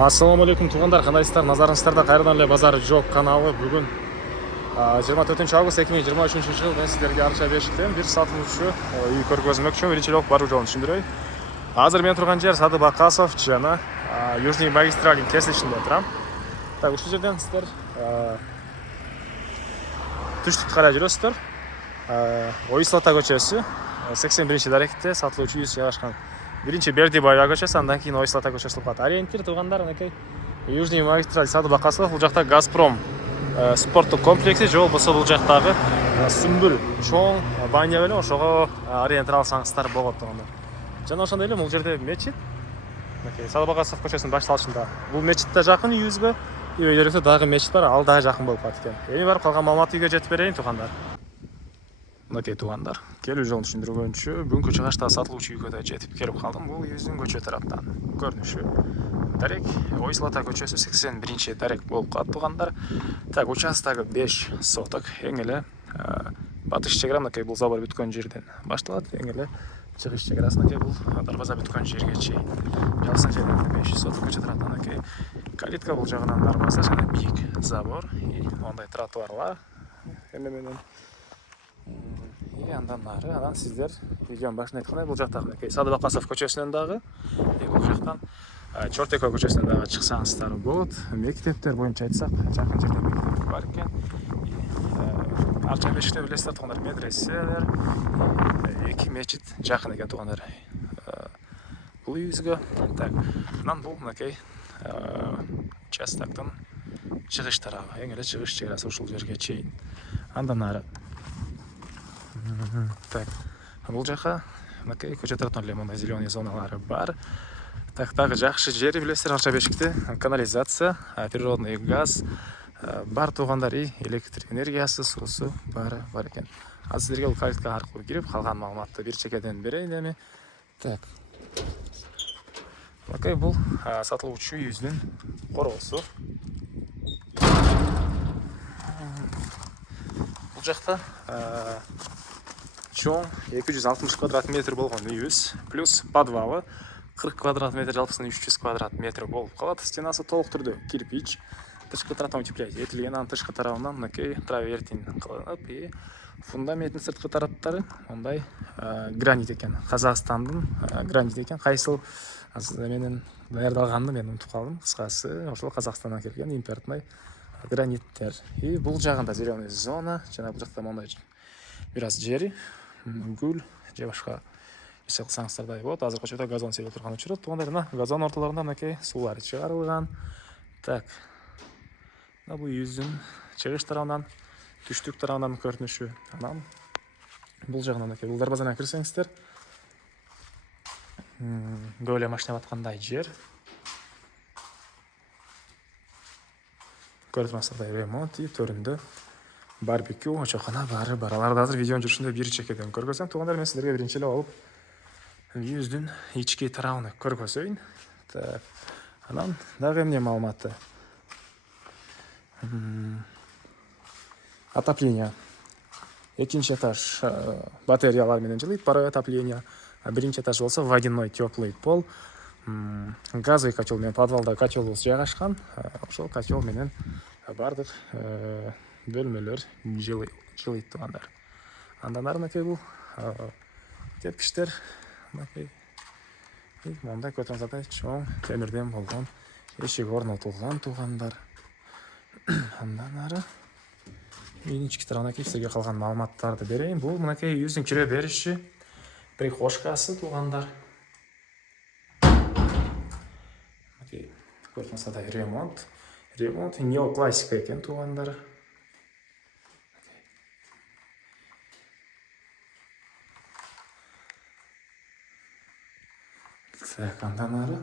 Ассаламу алейкум туғандар, қандайсыздар? Назарыңыздарда қайырдан эле базар жоқ каналы. Бүгін 24 август 2023 жыл мен сіздерге арша бешіктен бір сатылушы үй көргөзмөкчүмүн. Биринчилик баруу жолун түшүндүрөй. Азыр мен турган жер Сады Бакасов жана Южный магистралдын кесилишинде турам. Так, ушул жерден сиздер түштүктү карай жүрөсүздөр. Ойслата көчөсү 81-даректе сатылуучу үй жайгашкан. Биринчи Бердибаева көчөсү, андан кийин Ойслата көчөсү калат. Ориентир тугандар, мынакей Южный магистраль Сады Бакасов. Бул жакта Газпром спорттук комплекси же болбосо бул жактагы Сүмбүл чоң баня беле ошого ориентир алсаңыздар болот тугандар. Жана ошондой эле бул жерде мечит. Мынакей Сады Бакасов көчөсүнүн башталышында. Бул мечит да жакын үйүбүзгө. Үйдөрүбүздө дагы мечит бар, ал дагы жакын болуп калат экен. Эми барып калган маалыматты үйгө жетип берейин тугандар. Мынакей тугандар, келүү жолун түшүндүргөнчү бүгүнкү чыгашта сатылуучу үйгө да жетип келип калдым. Бул үйүбүздүн көчө тараптан көрүнүшү. Дарек Ойслата көчөсү 81-дарек болуп калат тугандар. Так, участогу 5 соток. Эң эле батыш чек ара мынакей бул забор бүткөн жерден башталат. Эң эле чыгыш чек арасы мынакей бул дарбаза бүткөн жерге чейин. Жалсан жерден 5 соток көчө тараптан мынакей калитка, бул жагынан дарбаза жана бийик забор и мондай тротуарлар эме менен. И андан нары, анан сиздер видеонун башында айткандай бул жактагы мынакей Сады Бакасов көчөсүнөн дагы, бул жактан Чортеков көчөсүнөн дагы чыксаңыздар болот. Мектептер боюнча айтсак, жакын жерде мектеп бар экен. Арча бешикте билесиздер тугандар, медреселер, 2 мечит жакын экен тугандар. Бул үйүбүзгө. Так, анан бул мынакей участоктун чыгыш тарабы, эң эле чыгыш чек арасы ушул жерге чейин. Андан нары. Так, бул жака мынакей көчө тараптан эле мондай зеленый зоналары бар. Так, дагы жакшы жери билесиздер, Арча бешикте канализация, природный газ бар тугандар, и электр энергиясы, суусу баары бар экен. Азыр сиздерге бул калитка аркылуу кирип калган маалыматты бир чекеден берейин эми. Так. Мынакей бул сатылуучу үйүбүздүн короосу. Бул жакта чоң 260 квадрат метр болгон үйүбүз, плюс подвалы 40 квадрат метр, жалпысынан 300 квадрат метр болуп калат. Стенасы толук түрдө кирпич, тышкы тараптан утеплять этилген, анан тышкы тарабынан мынакей травертин кылынып, и фундаменттин сырткы тараптары мондай гранит экен. Казакстандын гранит экен. Кайсыл менен даярдалганын мен унутуп калдым. Кыскасы, ошол Казакстандан келген импортный граниттер. И бул жагында зеленый зона, жана бул жакта мондай бир аз жери, гүл же башка иши кылсаңыздар болот. Азыркы учурда газон себилип турган учурда тугандар, газон ортолорунда мынакей суулар чыгарылган. Так. Бул үйүбүздүн чыгыш тарабынан, түштүк тарабынан көрүнүшү. Анан бул жагынан мынакей бул дарбазадан кирсеңиздер, көп эле машина баткандай жер. Көрүп турсаңыздар, ремонт и төрүндө барбекю, очокона баары бар. Аларды азыр видеонун жүрүшүндө бир чекеден көргөзөм. Тугандар, мен сиздерге биринчи эле алып үйүбүздүн ички тарабын көргөзөйүн. Так, анан дагы эмне маалыматы? Отопление. Экинчи этаж батареялар менен жылыйт, паровое отопление. Биринчи этаж болсо водяной теплый пол. Газовый котел менен подвалда котелубуз жайгашкан. Ошол котел менен бардык бөлмөлөр жылыйт тугандар. Андан ары мынакей бул тепкичтер, мынакей мондай көтөрүңүздөр чоң темирден болгон эшик орнотулган тугандар. Андан ары ички тарабына сизерге калган маалыматтарды берейин. Бул мынакей үйүбүздүн кире бериши, прихожкасы тугандар. Мынакей көрүңүздөр, ремонт неоклассика экен тугандар. Так, андан ары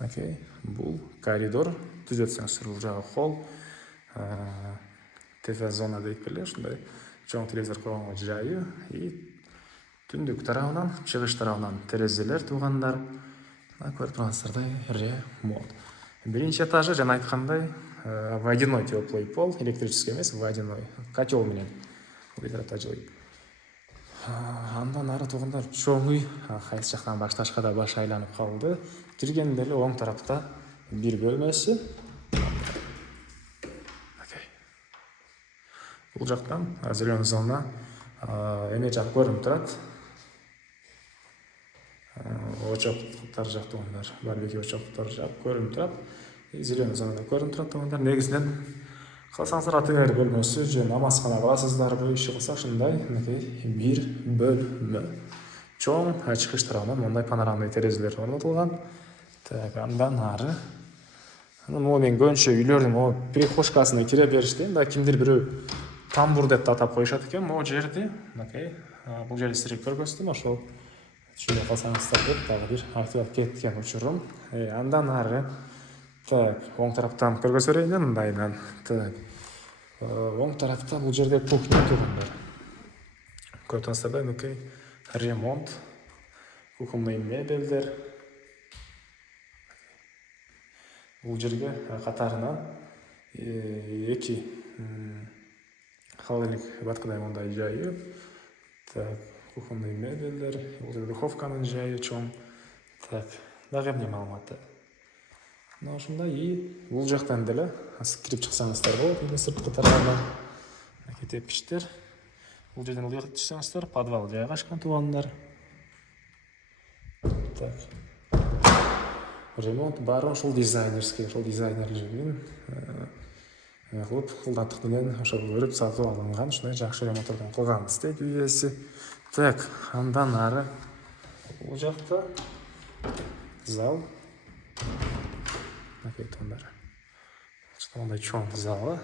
мынакей бул коридор, түзөтсөңүздөр, бул жагы холл, ТВ зона дейт эле, ушундай чоң телевизор койгонго жайы, и түндүк тарабынан, чыгыш тарабынан терезелер тугандар. Көрүп тургансыздардай ремонт. Биринчи этажы жана айткандай водяной теплый пол, электрический эмес, водяной котел менен бул тарапта жылыйт. Андан ары туугандар чоң үй кайсы жактан башташка да баш айланып калды. Киргенде эле оң тарапта бир бөлмөсү. Бул жактан зеленый зона эме жак көрүнүп турат. Очоктор жак туугандар, барбекю очоктор жак көрүнүп турат. Зеленый зонада көрүнүп турат туугандар. Негизинен калсаңыздар ата-энелер бөлмөсү же намазкана кыласыздарбы, иши кылса ушундай мынакей бир бөлмө. Чоң чыгыш тарабынан мындай панорамный терезелер орнотулган. Так, андан ары могу мен көбүнчө үйлөрдүн могу прихожкасына кире бериште, да кимдир бирөө тамбур деп атап коюшат экен. Могу жерди мынакей бул жерди сиздерге көргөздүм, ошол түшүнө калсаңыздар деп дагы бир айтып алып кеткен учурум. Андан ары так, оң тараптан көргөзө берейин мындайынан. Так, оң тарапта бул жерде кухня туугандар. Көрүп турасыздар да, мынакей ремонт, кухонный мебелдер. Бул жерге катарынан эки холодильник баткадай мындай жайы. Так, кухонный мебелдер, бул жерде духовканын жайы чоң. Так, дагы эмне маалыматы? Мына ушундай и бул жактан деле кирип чыксаңыздар болот. Эми сырткы тарабынан тепкичтер. Бул жерден ылдый түшсөңүздөр, подвал жайгашкан туугандар. Так. Ремонт баары ушул дизайнерский, ушул дизайнерлигин кылып, кылдаттык менен ошол көрүп сатып алынган ушундай жакшы ремонттордон кылганбыз дейт үй ээси. Так, андан ары бул жакта зал. Туугандар. Мындай чоң залы.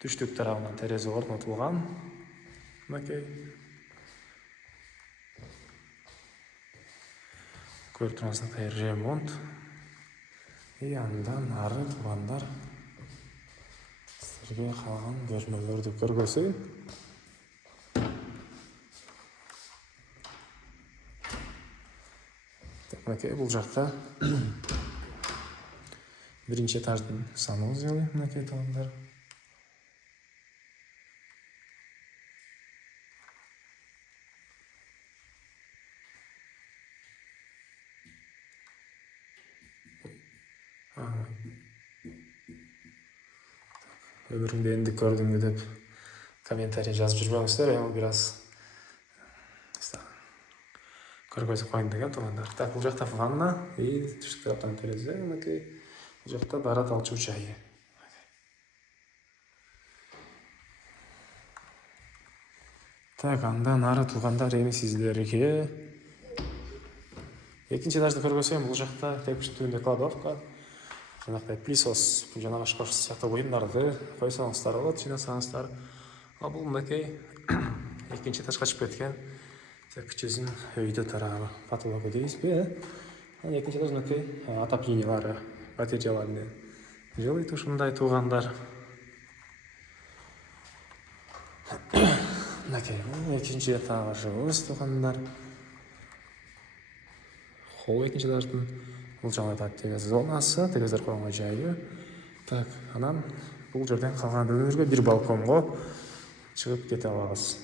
Түштүк тарабынан терезе орнотулган. Мынакей. Көрүп турасыздар, ремонт. И андан ары туугандар силерге калган бөлмөлөрдү көргөзөйүн. Мынакей бул жакта биринчи этаждын санузелы, мынакей туугандар. Өмүрүңдө энди көрдүңбү деп комментарий жазып жүрбөңүздөр, эми бир аз көргөзүп коеюн деген туугандар. Так, бул жакта ванна и түштүк тараптан терезе, мынакей. Бул жакта барат алчу жайы. Так, андан ары туугандар эми сиздерге экинчи этажды көргөзөйүн. Бул жакта тепкич түбүндө кладовка, жанагындай пылесос, жана башка сыяктуу буюмдарды койсоңуздар болот, жыйнасаңыздар. Бул мынакей экинчи этажга чыгып кеткен кичизин өйдө тарабы, потологу дейбизби? Экинчи этаж мынакей отоплениялары, батареялар менен жылыйт ушундай туугандар. Мынакей экинчи этажыбыз туугандар. Холл экинчи этаждын. Бул жагында терезе зонасы, терезелер койгонго жайы. Так, анан бул жерден калган бөлмөлөргө бир балконго чыгып кете алабыз.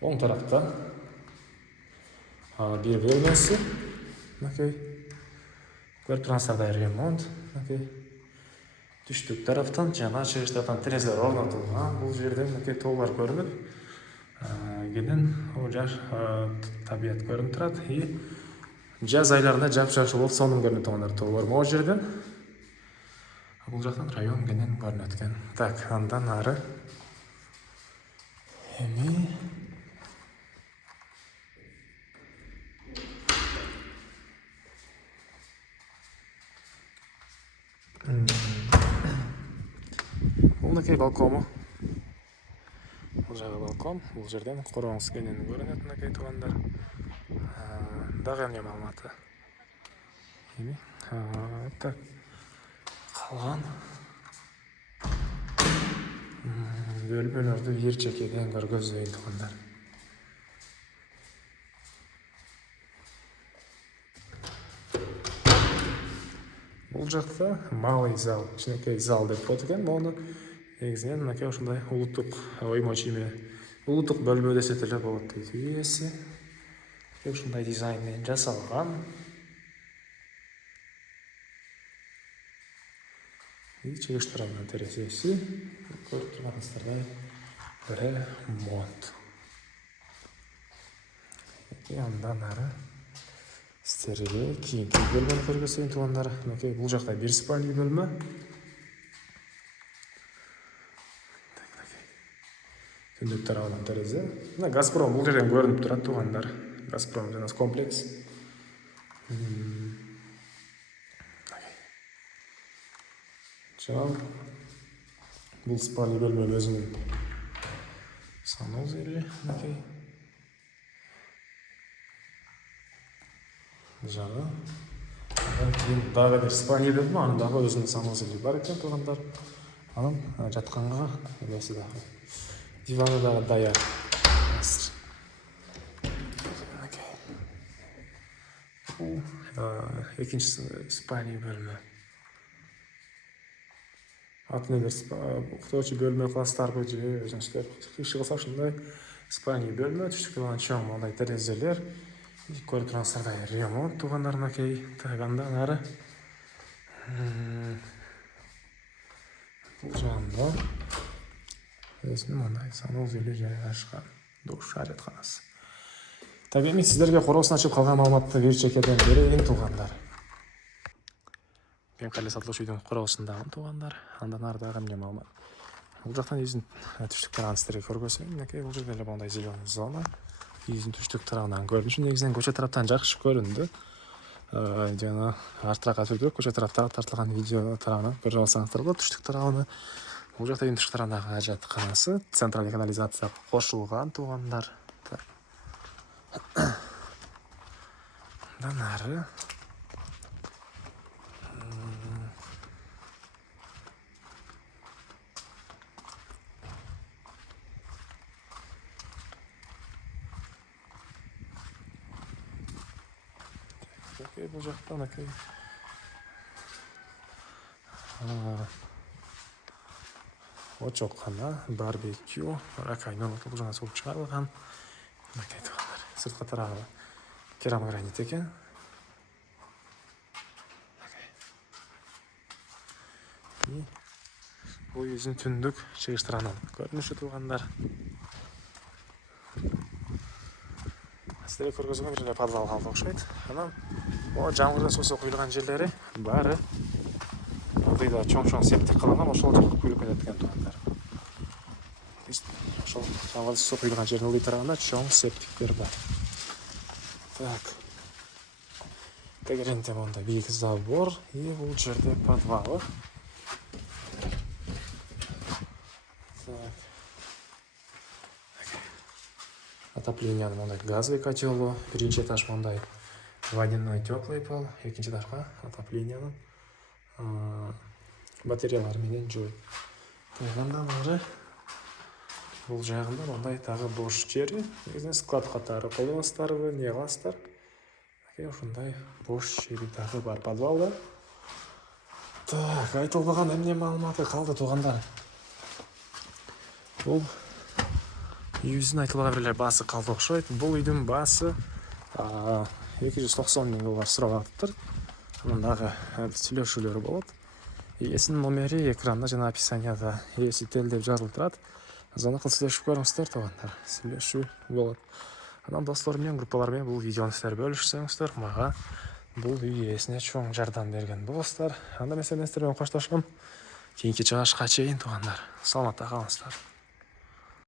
Оң тарапта бир бөлмөсү. Мынакей көрүп турасыздар, ремонт. Мынакей түштүк тараптан жана чыгыш тараптан терезелер орнотулган. Бул жерден мынакей тоолор көрүнүп, кенен жаш табият көрүнүп турат. И жаз айларында жапжашыл болуп сонун көрүнөт туугандар тоолор могу жерден. Бул жактан район кенен көрүнөт экен. Так, андан ары эми мынакей балкону. Бул жагы балкон. Бул жерден короңуз кенен көрүнөт мынакей туугандар. Дагы эмне маалыматы? Эми так, калган бөлмөлөрдү бир чекеден көргөзөйүн туугандар. Бул жакта малый зал, кичинекей зал деп коет экен. Мону негизинен мынакей ушундай улуттук оймочу эме улуттук бөлмө десе деле болот дейт үй ээси. Ушундай дизайнмен жасалган. Чыгыш тарабынан терезеси. Көрүп турганыңыздардай ремонт. Андан ары сіздерге кийинки бөлмөнү көргөзөйүн туугандар. Мынакей бул жакта бир спальный бөлмө. Түндүк тарабынан терезе. Мына Газпром бул жерден көрүнүп турат туугандар. Газпром жана комплекс. Жал. Бул спальный бөлмө өзүнүн санузели. Мынакей. Жағы. Дагы бир спальный бөлмө, анын дагы өзүнүн санузели бар экен туугандар. Анын жатканга эмеси дагы. Диваны дагы даяр. Экинчи спальный бөлмө. Атын эле уктоочу бөлмө класстарбы же өзүңүздөр иши кылса ушундай спальный бөлмө, түштүктө чоң мындай терезелер. Көрүп турганыңыздардай ремонт туугандар мынакей. Так, андан ары бул жагында өзүнүн мындай санузели жайгашкан. Душ ажатканасы. Так, эми сиздерге коросун ачып калган маалыматты бир чекеден берейин туугандар. Мен кале сатылыш үйдүн коросундамын туугандар. Андан ары дагы эмне маалымат. Бул жактан үйдүн түштүк тарабын сиздерге көргөзөйүн. Мынакей бул жерде эле мындай зеленый зона. Үйдүн түштүк тарабынан көрүнүшү негизинен көчө тараптан жакшы көрүндү. Жана артыраак өтүп көчө тараптагы тартылган видео тарабынан көрүп алсаңыздар болот. Түштүк тарабыны бул жакта үйдүн түштүк тарабындагы ажатканасы, централдык канализация кошулган туугандар. Андан ары бул жакта мынакей очоккана, барбекю, ракайнон бул жана суу чыгарылган. Мынакей туугандар. Сырткы тарабы керамогранит экен. Бул үйдүн түндүк чыгыш тарабынан көрүнүшү туугандар. Сиздерге көргөзгөн бир подвал калды окшойт. Анан жамгырдын суусу куйулган жерлери баары ылдыйда чоң септик кылынган, ошол жерге куюлуп кетет экен туугандар. Ошол жамгырдын суусу куйулган жердин ылдый тарабында чоң септиктер бар. Так. Тегеренте монда бийик забор, и бул жерде подвалы. Отоплениянын мондай газовый котелу, биринчи этаж мондай водяной теплый пол, экинчи этажга отоплениянын батареялары менен жой. Андан ары бул жагында мондай дагы бош жери, негизинен склад катары колдоносуздарбы, эмне кыласыздар? Ушундай бош жери дагы бар подвалда. Так, айтылбаган эмне маалыматы калды туугандар? Бул үйүбүздүн айтылбаган бир эле баасы калды окшойт. Бул үйдүн баасы 290 миң доллар сурап атыптыр. Анан дагы сүйлөшүүлөр болот. Ээсинин номери экранда жана описанияда ээсител деп жазылып турат. Звонок кылып сүйлөшүп көрүңүздөр туугандар. Сүйлөшүү болот. Анан достор менен, группалар менен бул видеону сиздер бөлүшсөңүздөр, мага бул үй ээсине чоң жардам берген болосуздар. Анда мен сиздер менен коштошом. Кийинки чыгышка чейин туугандар. Саламатта калыңыздар.